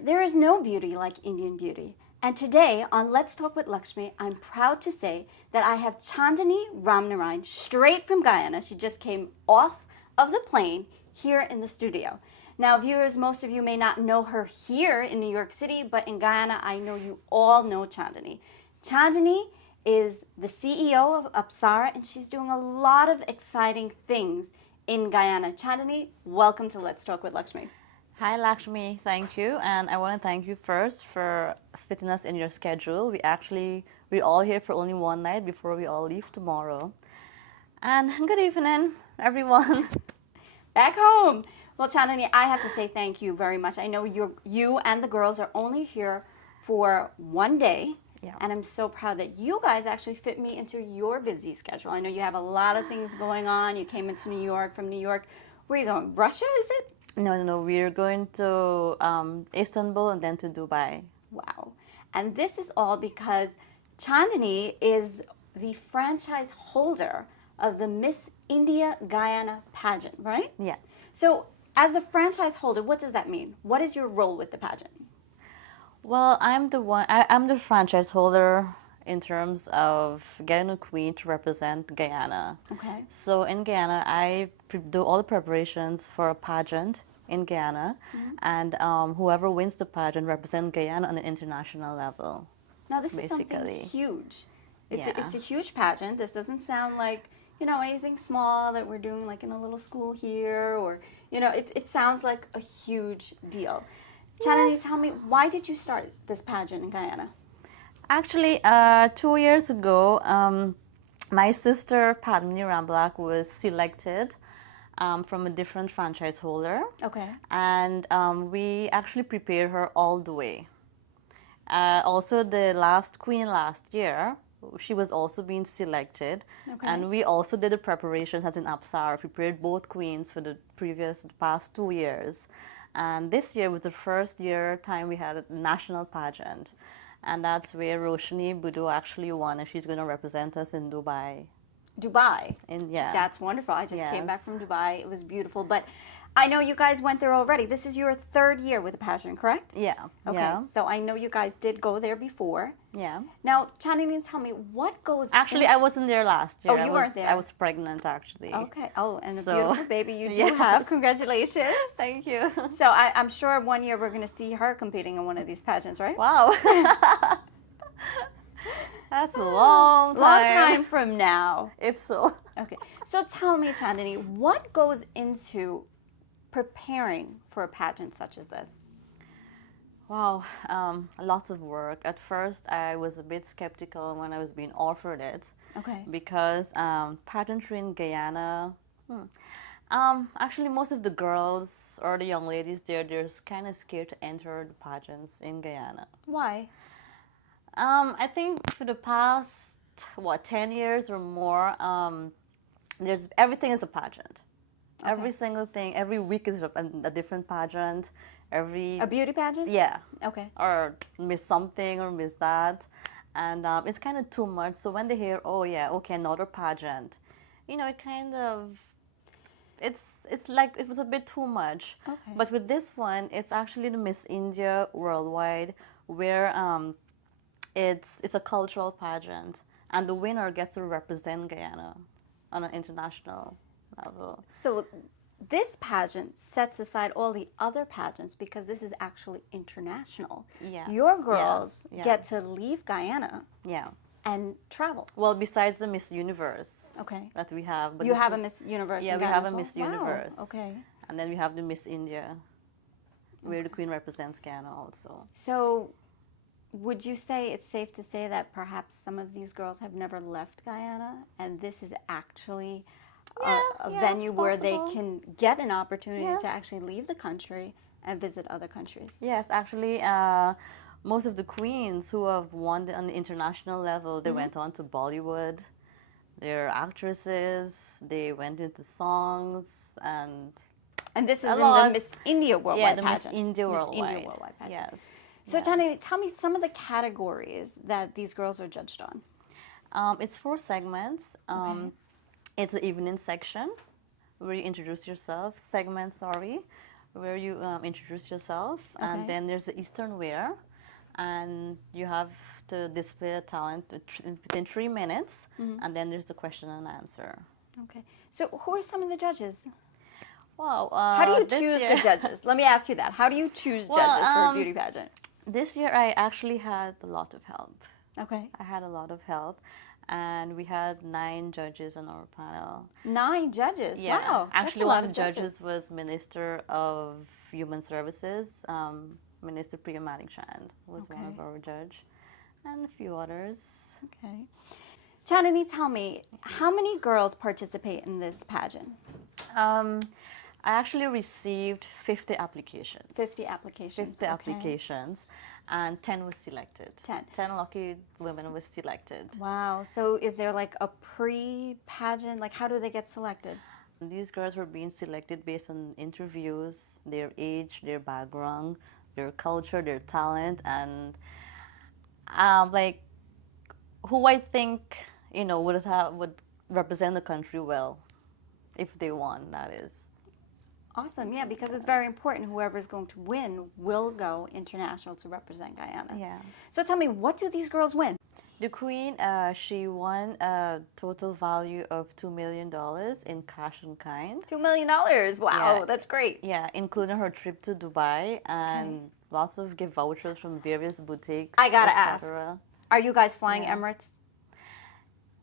there is no beauty like Indian beauty. And today on Let's Talk with Lakshmi, I'm proud to say that I have Chandani Ramnarayan straight from Guyana. She just came off of the plane here in the studio. Now, viewers, most of you may not know her here in New York City, but in Guyana, I know you all know Chandani. Chandani is the CEO of Apsara, and she's doing a lot of exciting things in Guyana. Chandani, welcome to Let's Talk with Lakshmi. Hi Lakshmi, thank you, and I want to thank you first for fitting us in your schedule. We're all here for only one night before we all leave tomorrow. And good evening, everyone. Back home. Well, Chandani, I have to say thank you very much. I know you and the girls are only here for one day, and I'm so proud that you guys actually fit me into your busy schedule. I know you have a lot of things going on. You came into New York from New York. Where are you going? Russia, is it? No. We're going to Istanbul and then to Dubai. Wow. And this is all because Chandani is the franchise holder of the Miss India Guyana pageant, right? Yeah. So as a franchise holder, what does that mean? What is your role with the pageant? Well, I'm the franchise holder in terms of getting a queen to represent Guyana. Okay. So in Guyana, I do all the preparations for a pageant in Guyana, and whoever wins the pageant represents Guyana on an international level. Now this is something huge. It's a huge pageant. This doesn't sound like, anything small that we're doing like in a little school here, or, it sounds like a huge deal. Chandani, tell me, why did you start this pageant in Guyana? Actually, 2 years ago, my sister Padmini Ramblak was selected from a different franchise holder. Okay. And we actually prepared her all the way. Also, the last queen last year, she was also being selected. Okay. And we also did the preparations as in Apsara, prepared both queens for the past 2 years. And this year was the first time we had a national pageant. And that's where Roshni Budu actually won, and she's going to represent us in Dubai. Dubai? Yeah. That's wonderful. I just came back from Dubai. It was beautiful. But I know you guys went there already. This is your third year with the pageant, correct? Yeah. Okay. Yeah. So I know you guys did go there before. Yeah. Now, Chandani, tell me, what goes... Actually, I wasn't there last year. Oh, you weren't there? I was pregnant, actually. Okay. Oh, and a beautiful baby you do have. Congratulations. Thank you. So I'm sure one year we're going to see her competing in one of these pageants, right? Wow. That's a long time. Long time from now. If so. Okay. So tell me, Chandani, what goes into preparing for a pageant such as this? Wow, lots of work. At first, I was a bit skeptical when I was being offered it. Okay. Because pageantry in Guyana, actually most of the girls or the young ladies there, they're kind of scared to enter the pageants in Guyana. Why? I think for the past, 10 years or more, everything is a pageant. Okay. Every single thing, every week is a different pageant. A beauty pageant? Yeah. Okay. Or miss something or miss that. And it's kind of too much. So when they hear, oh yeah, okay, another pageant, it kind of, it's like it was a bit too much. Okay. But with this one, it's actually the Miss India Worldwide, where it's a cultural pageant, and the winner gets to represent Guyana on an international level. So this pageant sets aside all the other pageants because this is actually international. Yes. Your girls get to leave Guyana and travel. Well, besides the Miss Universe that we have. But you have a Miss Universe Yeah, in we Guyana have a as well? Miss Universe. Wow. Okay. And then we have the Miss India, where the Queen represents Guyana also. So would you say it's safe to say that perhaps some of these girls have never left Guyana, and this is actually a venue where they can get an opportunity to actually leave the country and visit other countries? Yes, actually, most of the queens who have won on the international level, they went on to Bollywood. They're actresses. They went into songs and this is in the Miss India Worldwide pageant. Miss India Worldwide pageant. Yes. So, Chandani, tell me some of the categories that these girls are judged on. It's 4 segments. It's the evening section where you introduce yourself. where you introduce yourself, Okay. and then there's the Eastern wear, and you have to display a talent within 3 minutes, and then there's the question and answer. Okay. So who are some of the judges? Wow. How do you this choose year- the judges? Let me ask you that. How do you choose judges for a beauty pageant? This year I actually had a lot of help. Okay. I had a lot of help, and we had 9 judges on our panel. 9 judges. Yeah. Wow. that's Actually, a one lot of the judges was Minister of Human Services, Minister Priya Malik Chand was one of Okay. our judge, and a few others. Okay. Chandani, tell me, how many girls participate in this pageant? I actually received 50 applications. 50 applications. 50 okay. applications, and 10 was selected. 10. 10 lucky women was selected. Wow. So is there like a pre-pageant? Like how do they get selected? These girls were being selected based on interviews, their age, their background, their culture, their talent, and like who I think would represent the country well, if they won. That is. Awesome. Yeah, because it's very important. Whoever is going to win will go international to represent Guyana. Yeah. So tell me, what do these girls win? The queen, she won a total value of $2 million in cash and kind. $2 million. Wow, Yeah. that's great. Yeah, including her trip to Dubai and lots of gift vouchers from various boutiques. I gotta etc. Are you guys flying Yeah. Emirates?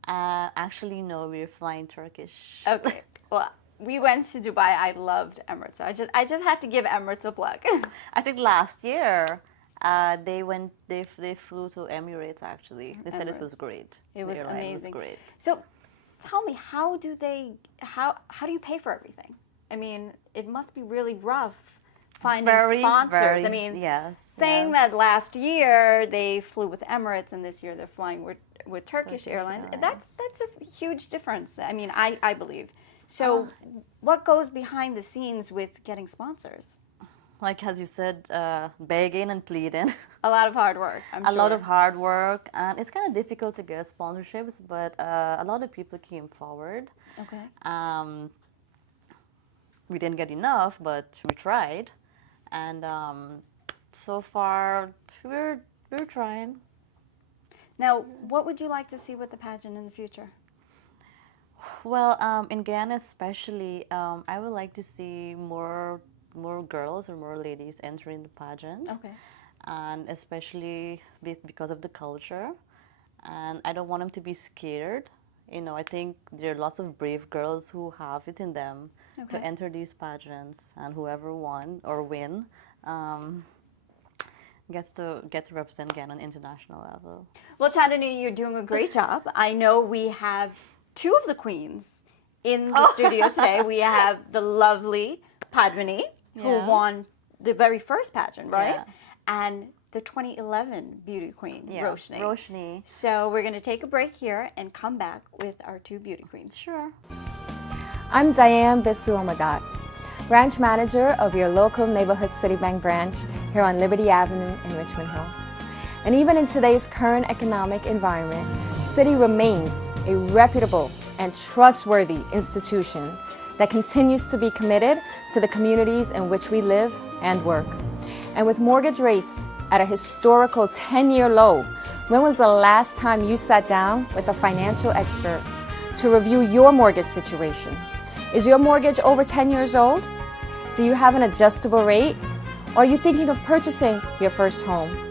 Actually, no, we're flying Turkish. Okay. Well, we went to Dubai. I loved Emirates. So I just had to give Emirates a plug. I think last year they flew to Emirates. Actually, they said it Emirates. was great. It was The airline amazing. was great. So tell me, how do you pay for everything? I mean, it must be really rough finding sponsors. I mean, yes, saying yes. that last year they flew with Emirates and this year they're flying with Turkish Airlines. Airlines. That's a huge difference. I mean, I believe. So what goes behind the scenes with getting sponsors? Like as you said, begging and pleading. A lot of hard work, I'm A sure. lot of hard work, and it's kind of difficult to get sponsorships, but a lot of people came forward. Okay. We didn't get enough, but we tried, and so far we're trying. Now, what would you like to see with the pageant in the future? Well, in Guyana especially, I would like to see more girls or more ladies entering the pageant. Okay. And especially because of the culture, and I don't want them to be scared. I think there are lots of brave girls who have it in them to Okay. enter these pageants, and whoever won or win gets to represent Guyana on an international level. Well, Chandani, you're doing a great job. I know we have 2 of the queens in the studio today. We have the lovely Padmini, who Yeah. won the very first pageant, right? Yeah. And the 2011 beauty queen, Yeah, Roshni. Roshni. So we're going to take a break here and come back with our 2 beauty queens. Sure. I'm Diane Bisu Amadat, branch manager of your local neighborhood Citibank branch here on Liberty Avenue in Richmond Hill. And even in today's current economic environment, Citi remains a reputable and trustworthy institution that continues to be committed to the communities in which we live and work. And with mortgage rates at a historical 10-year low, when was the last time you sat down with a financial expert to review your mortgage situation? Is your mortgage over 10 years old? Do you have an adjustable rate? Or are you thinking of purchasing your first home?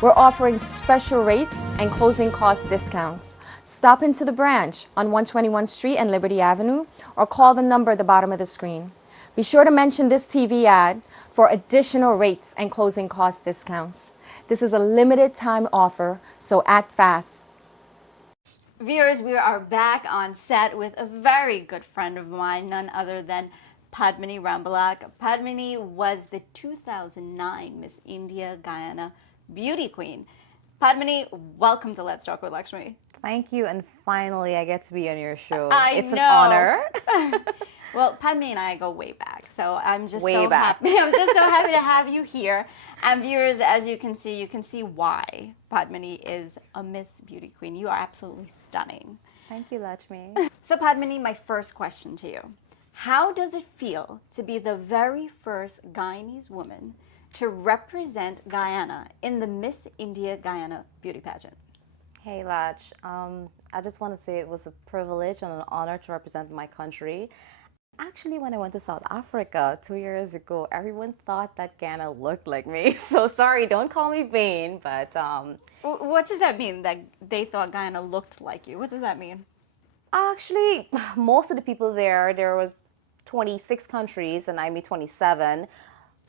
We're offering special rates and closing cost discounts. Stop into the branch on 121 Street and Liberty Avenue, or call the number at the bottom of the screen. Be sure to mention this TV ad for additional rates and closing cost discounts. This is a limited time offer, so act fast. Viewers, we are back on set with a very good friend of mine, none other than Padmini Rambalak. Padmini was the 2009 Miss India Guyana Beauty Queen. Padmini, welcome to Let's Talk with Lakshmee. Thank you, and finally I get to be on your show. I It's know. an honor. Well, Padmini and I go way back, so I'm just Way so back. happy. I'm just so happy to have you here. And viewers, as you can see why Padmini is a Miss Beauty Queen. You are absolutely stunning. Thank you, Lakshmi. So Padmini, my first question to you. How does it feel to be the very first Guyanese woman to represent Guyana in the Miss India Guyana beauty pageant? Hey, Latch. I just want to say it was a privilege and an honor to represent my country. Actually, when I went to South Africa 2 years ago, everyone thought that Guyana looked like me. So sorry, don't call me vain, but What does that mean, that they thought Guyana looked like you? What does that mean? actually, most of the people there was 26 countries and I made 27.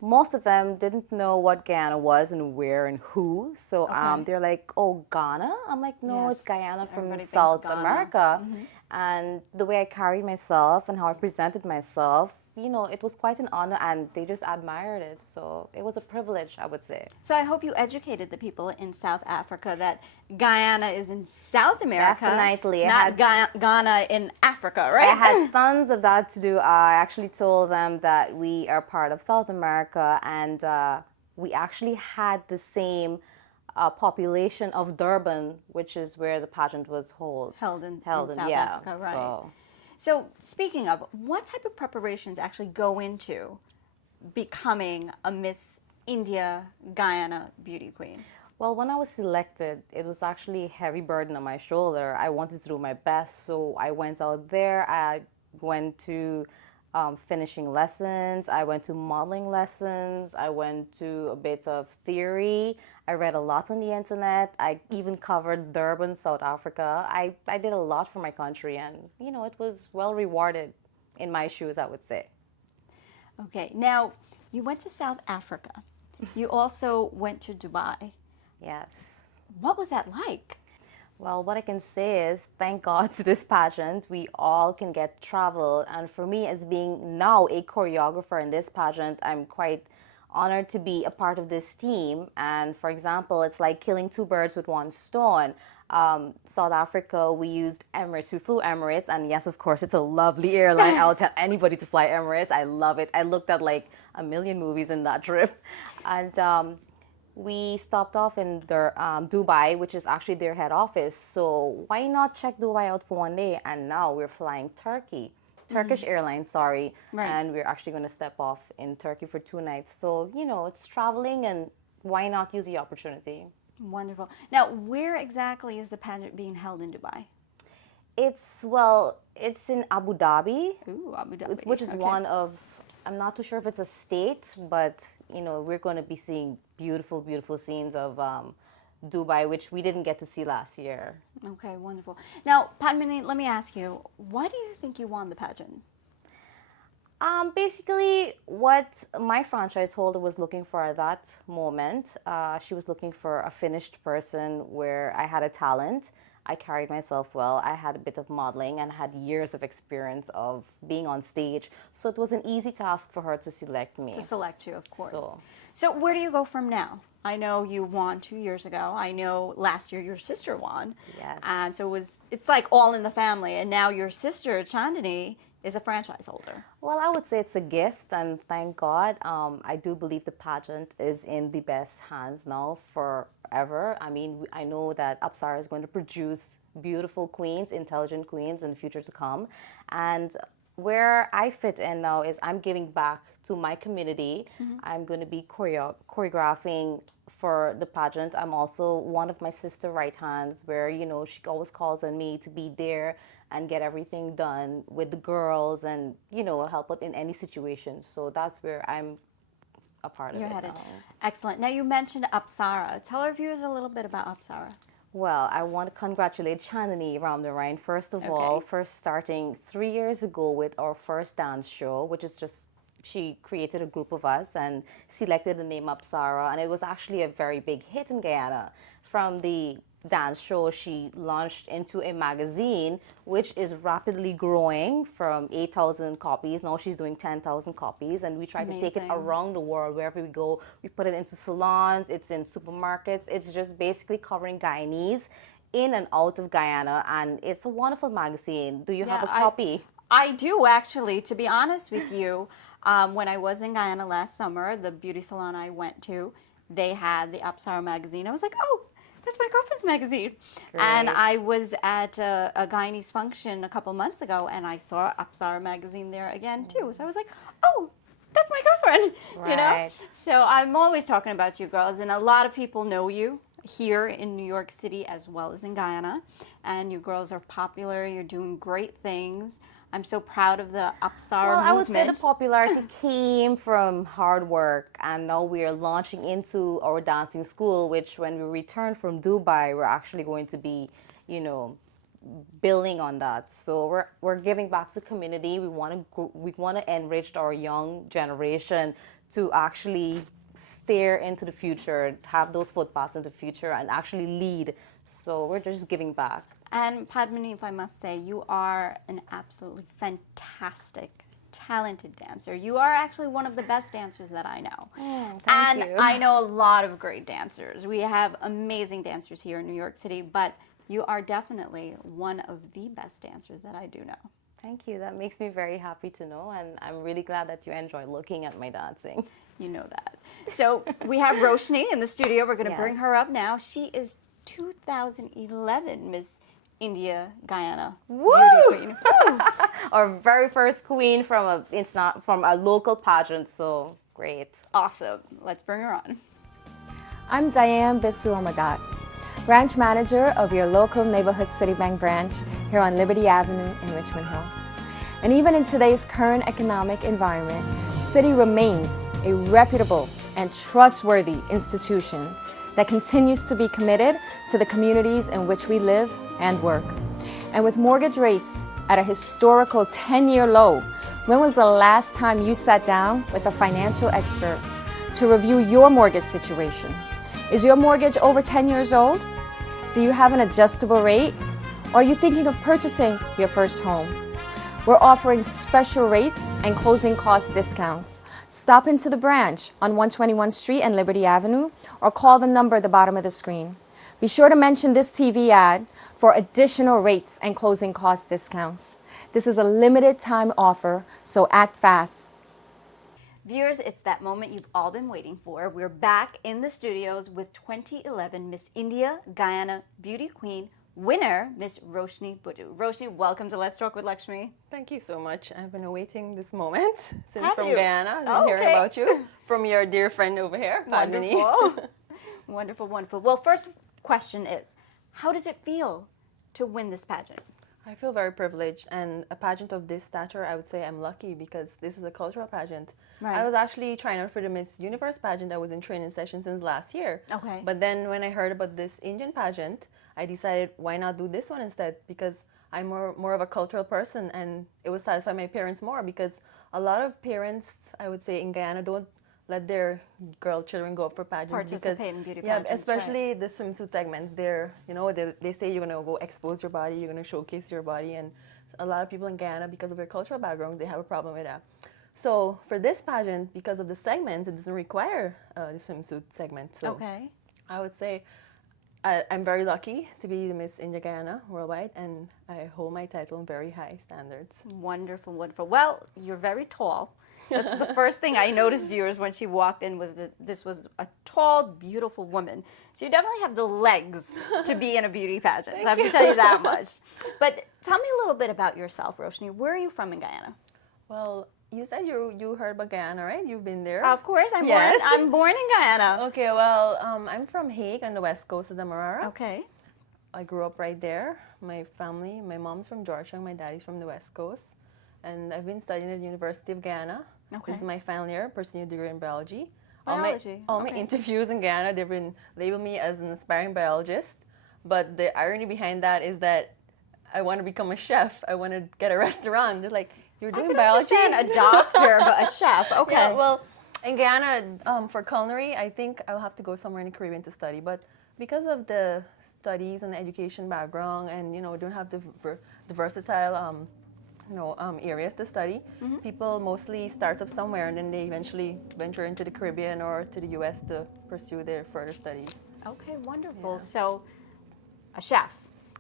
Most of them didn't know what Guyana was and where and who. So Okay. they're like, oh, Ghana? I'm like, no, it's Yes, Guyana from everybody thinks South Ghana. America. And the way I carried myself and how I presented myself, it was quite an honor and they just admired it. So it was a privilege, I would say. So I hope you educated the people in South Africa that Guyana is in South America, Definitely. not Ghana in Africa, right? I had tons of that to do. I actually told them that we are part of South America and we actually had the same population of Durban, which is where the pageant was held in held South yeah. Africa, right? So, So speaking of, what type of preparations actually go into becoming a Miss India Guyana beauty queen? well, when I was selected, it was actually a heavy burden on my shoulder. I wanted to do my best, so I went out there. I went to finishing lessons. I went to modeling lessons. I went to a bit of theory. I read a lot on the internet. I even covered Durban, South Africa. I did a lot for my country, and it was well rewarded in my shoes, I would say. Okay, now you went to South Africa. You also went to Dubai. Yes. What was that like? Well, what I can say is, thank God to this pageant, we all can get travel. And for me, as being now a choreographer in this pageant, I'm quite honored to be a part of this team. And for example, it's like killing two birds with one stone. South Africa, we used Emirates. We flew Emirates. And yes, of course, it's a lovely airline. I'll tell anybody to fly Emirates. I love it. I looked at like a million movies in that trip. And we stopped off in Dubai, which is actually their head office. So why not check Dubai out for one day? And now we're flying Turkish Airlines, sorry. Right. And we're actually going to step off in Turkey for 2 nights. So, it's traveling and why not use the opportunity? Wonderful. Now, where exactly is the pageant being held in Dubai? It's in Abu Dhabi, Ooh, Abu Dhabi. which is Okay. one of, I'm not too sure if it's a state, but, we're going to be seeing beautiful, beautiful scenes of Dubai, which we didn't get to see last year. Okay, wonderful. Now, Padmini, let me ask you, why do you think you won the pageant? Basically, what my franchise holder was looking for at that moment, she was looking for a finished person where I had a talent. I carried myself well. I had a bit of modeling and had years of experience of being on stage. So it was an easy task for her to select me. To select you, of course. So- So where do you go from now? I know you won 2 years ago. I know last year your sister won. Yes. And so it's like all in the family. And now your sister, Chandani, is a franchise holder. Well, I would say it's a gift, and thank God. I do believe the pageant is in the best hands now forever. I mean, I know that Apsara is going to produce beautiful queens, intelligent queens in the future to come. And where I fit in now is I'm giving back to my community. I'm going to be choreographing for the pageant. I'm also one of my sister right hands where, she always calls on me to be there and get everything done with the girls and, help out in any situation. So that's where I'm a part You're of it headed. now. Excellent. Now you mentioned Apsara. Tell our viewers a little bit about Apsara. Well, I want to congratulate Chandani Ramnarayan, first of all, for starting 3 years ago with our first dance show, which is just, she created a group of us and selected the name Apsara, and it was actually a very big hit in Guyana. From the dance show, she launched into a magazine, which is rapidly growing from 8,000 copies. Now she's doing 10,000 copies, and we try to take it Amazing. around the world. Wherever we go, we put it into salons, it's in supermarkets. It's just basically covering Guyanese in and out of Guyana, and it's a wonderful magazine. Do you have a copy? I do, actually. To be honest with you, when I was in Guyana last summer, the beauty salon I went to, they had the Apsara magazine. I was like, oh, that's my girlfriend's magazine. And I was at a Guyanese function a couple months ago, and I saw Apsara magazine there again too. So I was like, oh, that's my girlfriend, you know? Right. So I'm always talking about you girls, and a lot of people know you here in New York City as well as in Guyana. And you girls are popular, you're doing great things. I'm so proud of the Apsara Well, I would say movement. the popularity came from hard work, and now we are launching into our dancing school, which when we return from Dubai, we're actually going to be, you know, building on that. So we're giving back to the community. We want to enrich our young generation to actually steer into the future, have those footpaths into the future, and actually lead. So we're just giving back. And Padmini, if I must say, you are an absolutely fantastic, talented dancer. You are actually one of the best dancers that I know. Thank you. I know a lot of great dancers. We have amazing dancers here in New York City, but you are definitely one of the best dancers that I do know. Thank you. That makes me very happy to know, and I'm really glad that you enjoy looking at my dancing. You know that. So we have Roshni in the studio. We're going to bring Yes. her up now. She is 2011 Miss India Guyana Woo! Beauty Queen. Our very first queen from a local pageant, so great. Awesome. Let's bring her on. I'm Diane Bisu Amadat, branch manager of your local neighborhood Citibank branch here on Liberty Avenue in Richmond Hill. And even in today's current economic environment, Citi remains a reputable and trustworthy institution that continues to be committed to the communities in which we live and work. And with mortgage rates at a historical 10-year low, when was the last time you sat down with a financial expert to review your mortgage situation? Is your mortgage over 10 years old? Do you have an adjustable rate? Or are you thinking of purchasing your first home? We're offering special rates and closing cost discounts. Stop into the branch on 121 Street and Liberty Avenue or call the number at the bottom of the screen. Be sure to mention this TV ad for additional rates and closing cost discounts. This is a limited time offer, so act fast. Viewers, it's that moment you've all been waiting for. We're back in the studios with 2011 Miss India Guyana Beauty Queen winner, Miss Roshni Budu. Roshni, welcome to Let's Talk with Lakshmee. Thank you so much. I've been awaiting this moment since Have from you? Guyana. I've been Oh, hearing okay. about you from your dear friend over here, Padmini. Wonderful. Wonderful, wonderful. Well, first question is, how does it feel to win this pageant? I feel very privileged, and a pageant of this stature, I would say I'm lucky because this is a cultural pageant. Right. I was actually trying out for the Miss Universe pageant. I was in training session since last year. Okay. But then when I heard about this Indian pageant, I decided why not do this one instead, because I'm more of a cultural person, and it would satisfy my parents more, because a lot of parents, I would say, in Guyana don't let their children go up for pageants Participate in beauty yeah, pageants, especially the swimsuit segments. They're, you know, they say you're gonna go expose your body, you're gonna showcase your body, and a lot of people in Guyana, because of their cultural background, they have a problem with that. So for this pageant, because of the segments, it doesn't require the swimsuit segment. So Okay. I would say I'm very lucky to be the Miss India Guyana worldwide, and I hold my title in very high standards. Wonderful, wonderful. Well, you're very tall. That's the first thing I noticed, viewers, when she walked in, was that this was a tall, beautiful woman. So you definitely have the legs to be in a beauty pageant. So I have to tell you that much. But tell me a little bit about yourself, Roshni. Where are you from in Guyana? Well, you said you heard about Guyana, right? You've been there? Of course, Yes. I'm born in Guyana. Okay, well, I'm from Hague on the west coast of the Marara. Okay. I grew up right there. My family, my mom's from Georgetown, my daddy's from the west coast. And I've been studying at the University of Guyana. Okay. This is my final year, pursuing a degree in biology. Biology, All my okay. interviews in Guyana, they've been labeled me as an aspiring biologist. But the irony behind that is that I want to become a chef. I want to get a restaurant. They're like, you're I doing can biology? understand a doctor, but a chef. Okay. Yeah, well, in Guyana, for culinary, I think I'll have to go somewhere in the Caribbean to study. But because of the studies and the education background, and don't have the versatile, areas to study, people mostly start up somewhere, and then they eventually venture into the Caribbean or to the U.S. to pursue their further studies. Okay, wonderful. So, a chef.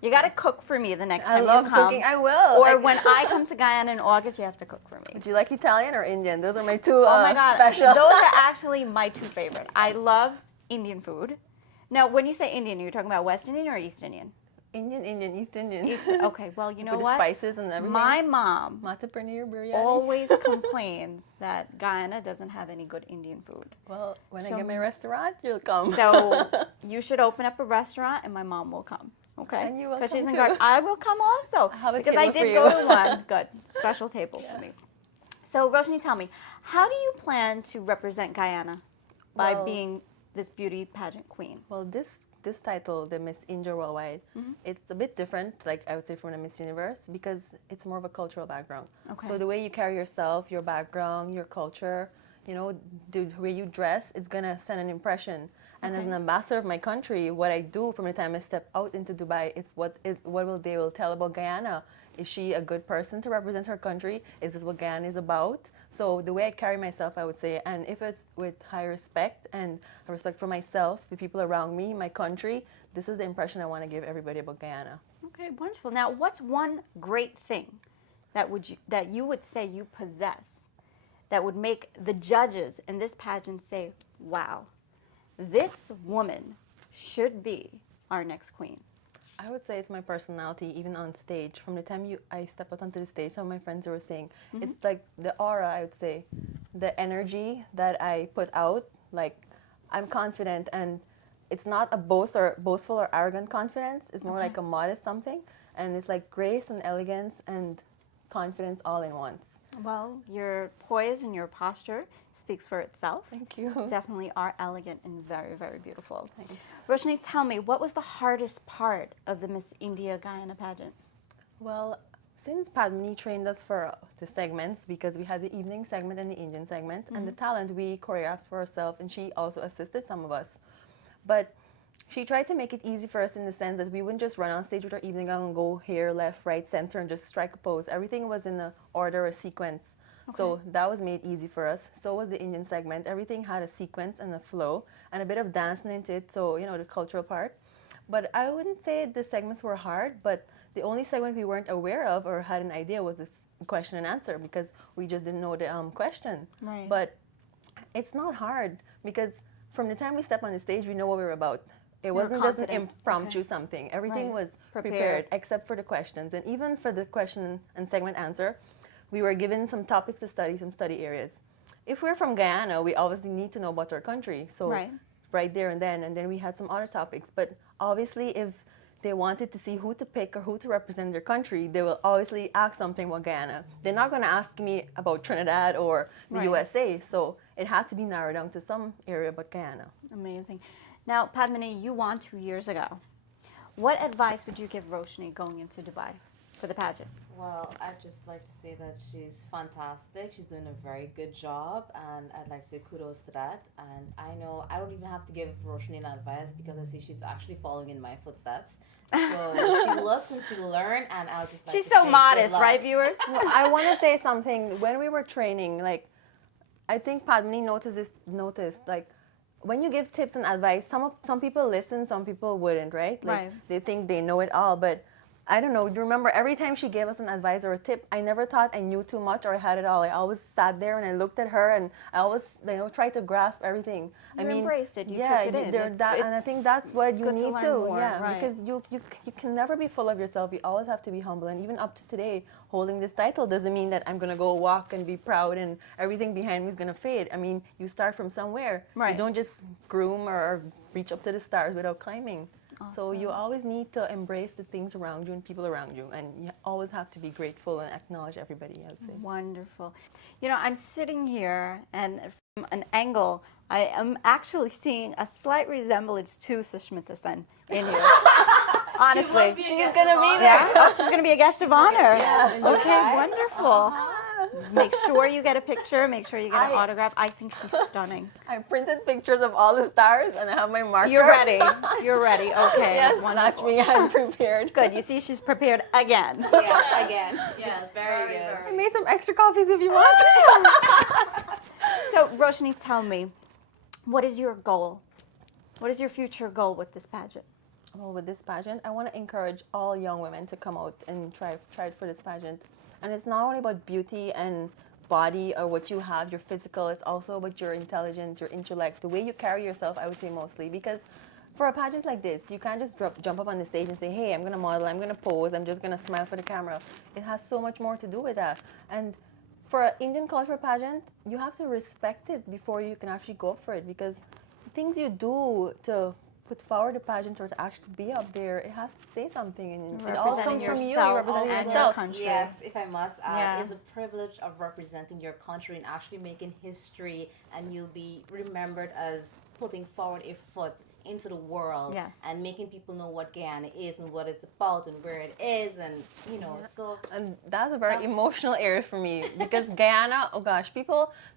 You got to cook for me the next I time love you come. cooking. I will. Or when I come to Guyana in August, you have to cook for me. Would you like Italian or Indian? Those are my two Oh my God, special. those are actually my two favorite. I love Indian food. Now, when you say Indian, you're talking about West Indian or East Indian? Indian, East Indian. Okay, well, you know With what? the spices and everything. My mom Mata paneer biryani. always complains that Guyana doesn't have any good Indian food. Well, when I So- get my restaurant, you'll come. So you should open up a restaurant and my mom will come. Okay? And you will Because she's come in too. Gar- I will come also. I have a because I table for did go you. to one. Good. Special table for me. So Roshni, tell me, how do you plan to represent Guyana by Well- being this beauty pageant queen? Well, this title, the Miss India Worldwide, it's a bit different, like I would say from the Miss Universe, because it's more of a cultural background. Okay. So the way you carry yourself, your background, your culture, you know, the way you dress, it's gonna send an impression. And as an ambassador of my country, what I do from the time I step out into Dubai, it's what they will tell about Guyana. Is she a good person to represent her country? Is this what Guyana is about? So the way I carry myself, I would say, and if it's with high respect and a respect for myself, the people around me, my country, this is the impression I want to give everybody about Guyana. Okay, wonderful. Now, what's one great thing that you would say you possess that would make the judges in this pageant say, wow, this woman should be our next queen? I would say it's my personality, even on stage. From the time I step out onto the stage, some of my friends were saying, it's like the aura, I would say, the energy that I put out. Like, I'm confident, and it's not a boastful or arrogant confidence. It's more like a modest something, and it's like grace and elegance and confidence all in once. Well, your poise and your posture speaks for itself. Thank you. Definitely are elegant and very, very beautiful. Thanks. Roshni, tell me, what was the hardest part of the Miss India Guyana pageant? Well, since Padmini trained us for the segments, because we had the evening segment and the Indian segment, and the talent we choreographed for ourselves, and she also assisted some of us. But she tried to make it easy for us in the sense that we wouldn't just run on stage with our evening gown and go here, left, right, center, and just strike a pose. Everything was in a order, a sequence. So that was made easy for us. So was the Indian segment. Everything had a sequence and a flow and a bit of dancing into it, so, you know, the cultural part. But I wouldn't say the segments were hard, but the only segment we weren't aware of or had an idea was this question and answer, because we just didn't know the question. Right. But it's not hard, because from the time we step on the stage, we know what we're about. It wasn't just an confident. impromptu something. Everything Right. was Prepared. prepared, except for the questions. And even for the question and segment answer, we were given some topics to study, some study areas. If we're from Guyana, we obviously need to know about our country. So right there and then we had some other topics. But obviously, if they wanted to see who to pick or who to represent their country, they will obviously ask something about Guyana. They're not going to ask me about Trinidad or the USA. So it had to be narrowed down to some area about Guyana. Amazing. Now, Padmini, you won 2 years ago. What advice would you give Roshni going into Dubai for the pageant? Well, I'd just like to say that she's fantastic. She's doing a very good job, and I'd like to say kudos to that. And I know I don't even have to give Roshni an advice because I see she's actually following in my footsteps. So she looks and she learn, and I'll just like She's to so say modest, good luck. right, viewers? No, I want to say something. When we were training, like, I think Padmini noticed, like, when you give tips and advice, some people listen, some people wouldn't, right? Like, they think they know it all, but I don't know. Do you remember every time she gave us an advice or a tip, I never thought I knew too much or I had it all. I always sat there and I looked at her and I always, tried to grasp everything. You embraced it. You yeah, took it in. and I think that's what you good to need learn to. more, Yeah, right. because you can never be full of yourself. You always have to be humble. And even up to today, holding this title doesn't mean that I'm gonna go walk and be proud and everything behind me is gonna fade. I mean, you start from somewhere. Right. You don't just groom or reach up to the stars without climbing. So you always need to embrace the things around you and people around you, and you always have to be grateful and acknowledge everybody, I would say. Wonderful. You know, I'm sitting here, and from an angle, I am actually seeing a slight resemblance to Sushmita Sen in you. Honestly. She's gonna be there. Yeah? Oh, she's going to be a guest of honor. Yeah. Okay, wonderful. Make sure you get a picture. Make sure you get an autograph. I think she's stunning. I printed pictures of all the stars, and I have my marker. You're ready. You're ready. Okay. Yes, wonderful. Lakshmee, I'm prepared. Good. You see, she's prepared again. Yes, again. Yes, very good. I made some extra copies if you want. So, Roshni, tell me, what is your goal? What is your future goal with this pageant? Well, with this pageant, I want to encourage all young women to come out and try it for this pageant. And it's not only about beauty and body or what you have, your physical, it's also about your intelligence, your intellect, the way you carry yourself, I would say mostly. Because for a pageant like this, you can't just jump up on the stage and say, hey, I'm going to model, I'm going to pose, I'm just going to smile for the camera. It has so much more to do with that. And for an Indian cultural pageant, you have to respect it before you can actually go up for it, because things you do to put forward a pageant or to actually be up there, it has to say something, and it all comes from you. You're representing and yourself. your country. Yes, if I must add, Yeah. it's a privilege of representing your country and actually making history, and you'll be remembered as putting forward a foot into the world, Yes. and making people know what Guyana is and what it's about and where it is, and you know, so And that's a very emotional area for me, because Guyana, oh gosh,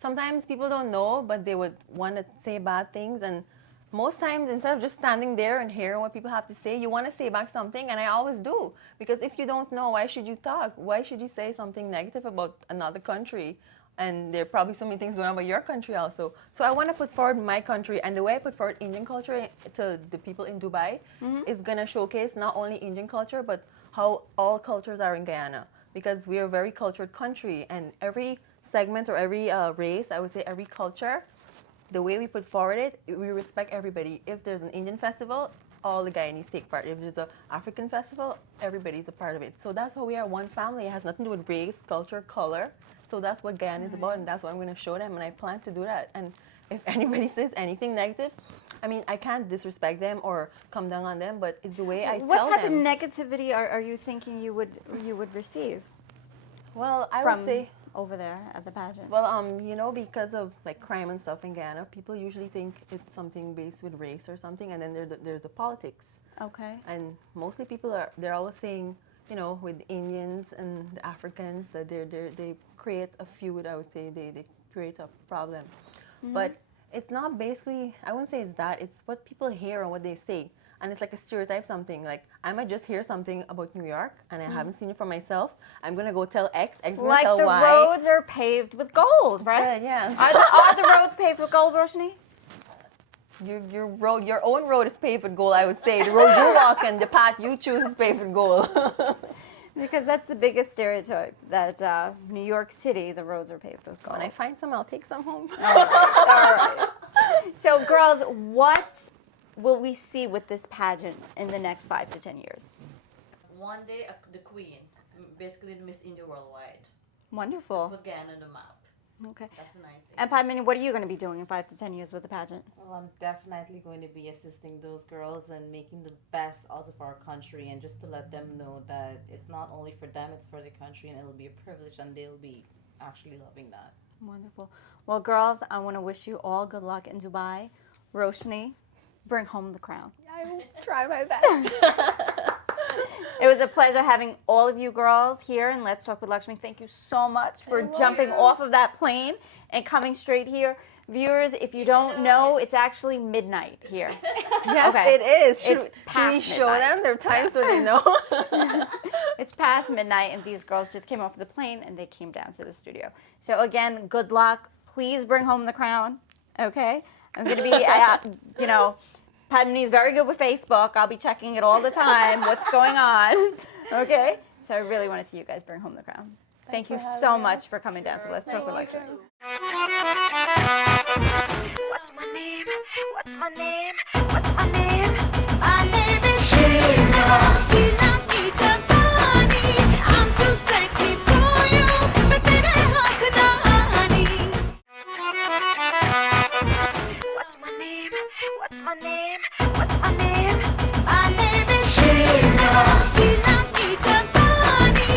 sometimes people don't know, but they would want to say bad things, and most times, instead of just standing there and hearing what people have to say, you want to say back something, and I always do. Because if you don't know, why should you talk? Why should you say something negative about another country? And there are probably so many things going on about your country also. So I want to put forward my country, and the way I put forward Indian culture to the people in Dubai is going to showcase not only Indian culture, but how all cultures are in Guyana. Because we are a very cultured country, and every segment or every race, I would say every culture, the way we put forward it, we respect everybody. If there's an Indian festival, all the Guyanese take part. If there's an African festival, everybody's a part of it. So that's how we are one family. It has nothing to do with race, culture, color. So that's what Guyana is about, and that's what I'm going to show them, and I plan to do that. And if anybody says anything negative, I mean, I can't disrespect them or come down on them, but it's the way I What tell type them. of negativity are you thinking you would receive Well, I from would say, over there at the pageant? well, you know, because of like crime and stuff in Guyana, people usually think it's something based with race or something, and then there's the politics. Okay. And mostly they're always saying, you know, with Indians and the Africans, that they create a feud. I would say they create a problem, but it's not basically. I wouldn't say it's that. It's what people hear and what they say, and it's like a stereotype. Something like I might just hear something about New York, and I haven't seen it for myself. I'm gonna go tell X. X gonna Like tell the Y. roads are paved with gold, right? Yeah. Are the roads paved with gold, Roshni? Your own road is paved with gold. I would say the road you walk and the path you choose is paved with gold. Because that's the biggest stereotype, that New York City, the roads are paved with gold. When I find some, I'll take some home. All right. So, girls, what will we see with this pageant in the next 5 to 10 years? One day, the Queen, basically the Miss India Worldwide, Wonderful. put Guyana on the map. Okay. That's the nice thing. And Padmini, what are you going to be doing in 5 to 10 years with the pageant? well, I'm definitely going to be assisting those girls and making the best out of our country, and just to let them know that it's not only for them, it's for the country, and it'll be a privilege, and they'll be actually loving that. Wonderful. Well, girls, I want to wish you all good luck in Dubai. Roshni, bring home the crown. I will try my best. It was a pleasure having all of you girls here in Let's Talk with Lakshmee. Thank you so much for jumping off of that plane and coming straight here. Viewers, if you don't know, it's actually midnight here. Yes, Okay. it is. Should we past show midnight. them their time so they know? It's past midnight, and these girls just came off the plane and they came down to the studio. So again, good luck. Please bring home the crown. Okay, I'm gonna be, you know, Padmini is very good with Facebook. I'll be checking it all the time. What's going on? Okay, so I really want to see you guys bring home the crown. Thank you so much for coming down to Let's Talk with Lakshmee. What's my name? What's my name? What's my name? My name is Sheila. Sheila Mijapani. I'm too sexy for you, but tere haath na aani. What's my name? What's my name? What's my name? My name is Sheila. Sheila Mijapani.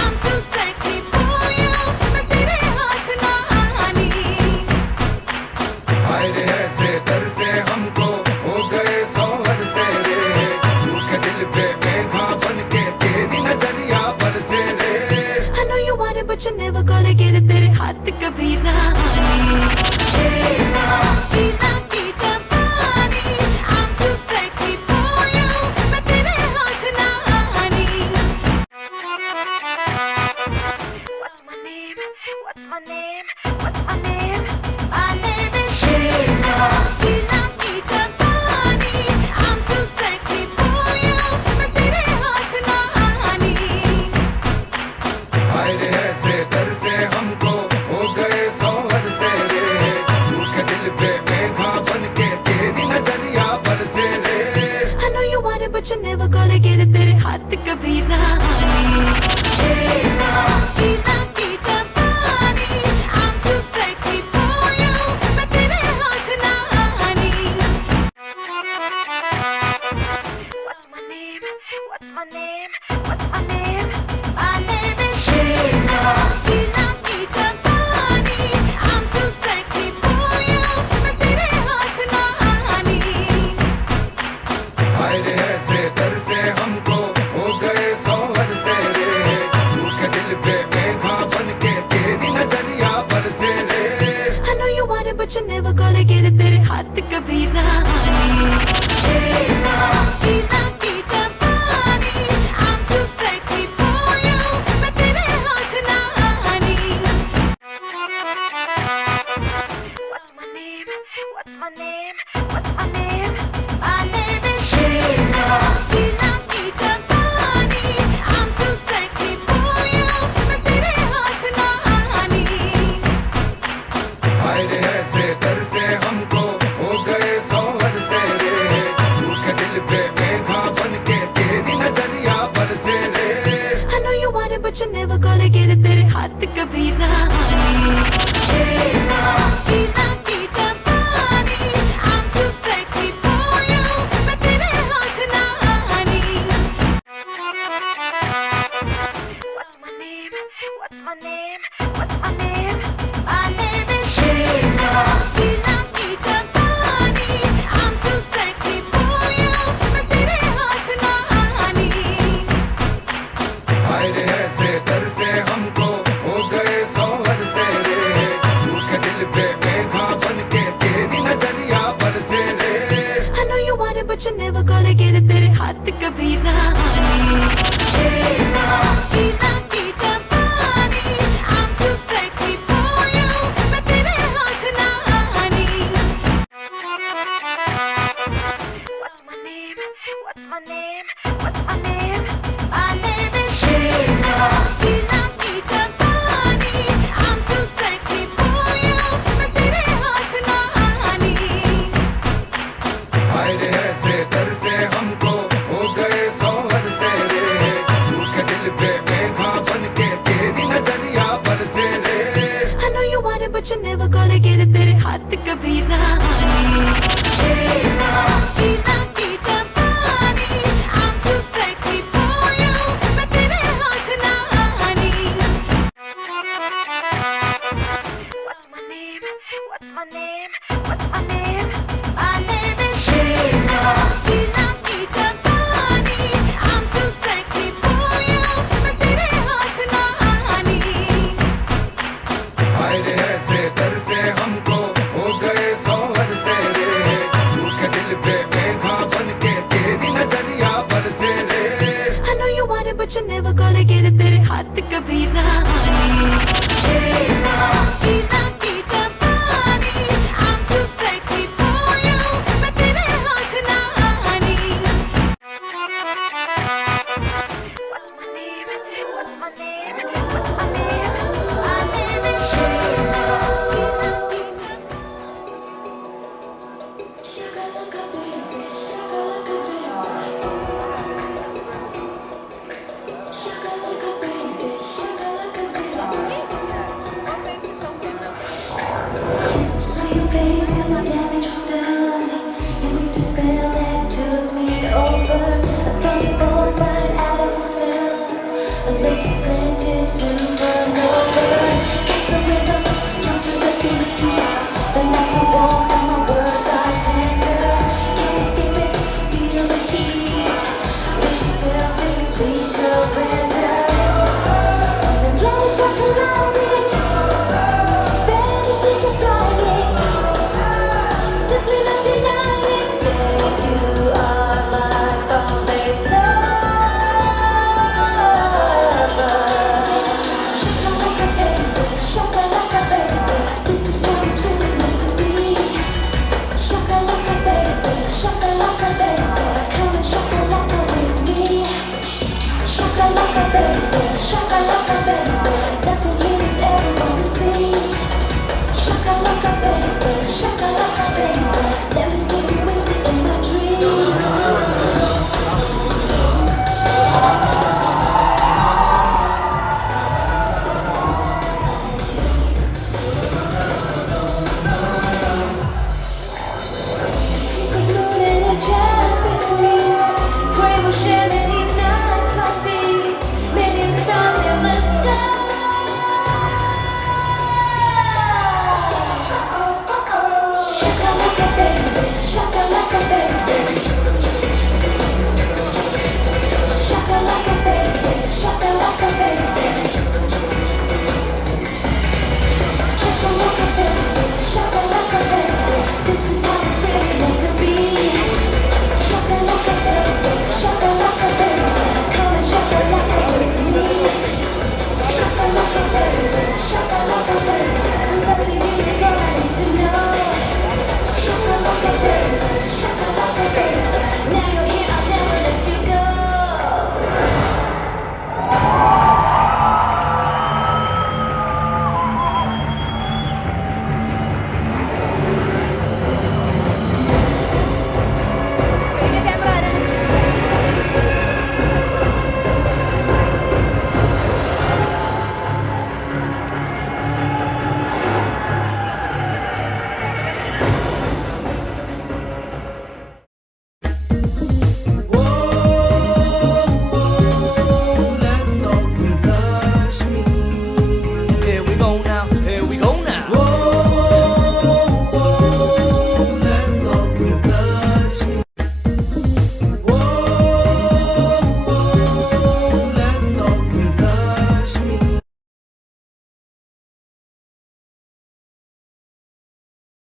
I'm too sexy for you, but tere haath na aani. हाय रे ऐसे दर से हमको हो गए सोहर से रे सूखे दिल पे मेघा बन के तेरी नजरिया बरसे रे I know you want it, but you're never gonna get it. तेरे हाथ कभी ना आने. Sheila, Sheila की जवानी. I'm too sexy for you, मैं तेरे हाथ ना आने. What's my name? What's my name? What's my name? My name is Sheila. Sheila की जवानी. I'm too sexy for you, मैं तेरे हाथ ना आने. हाय रे ऐसे दर से हमको हो गए सोहर से रे सूखे दिल पे मेघा बन के तेरी नजरिया बरसे रे कभी ना आनी शीला की जवानी I'm too sexy for you मैं तेरे हाथ ना आनी What's my name? What's my name? What's my name? My name is Sheila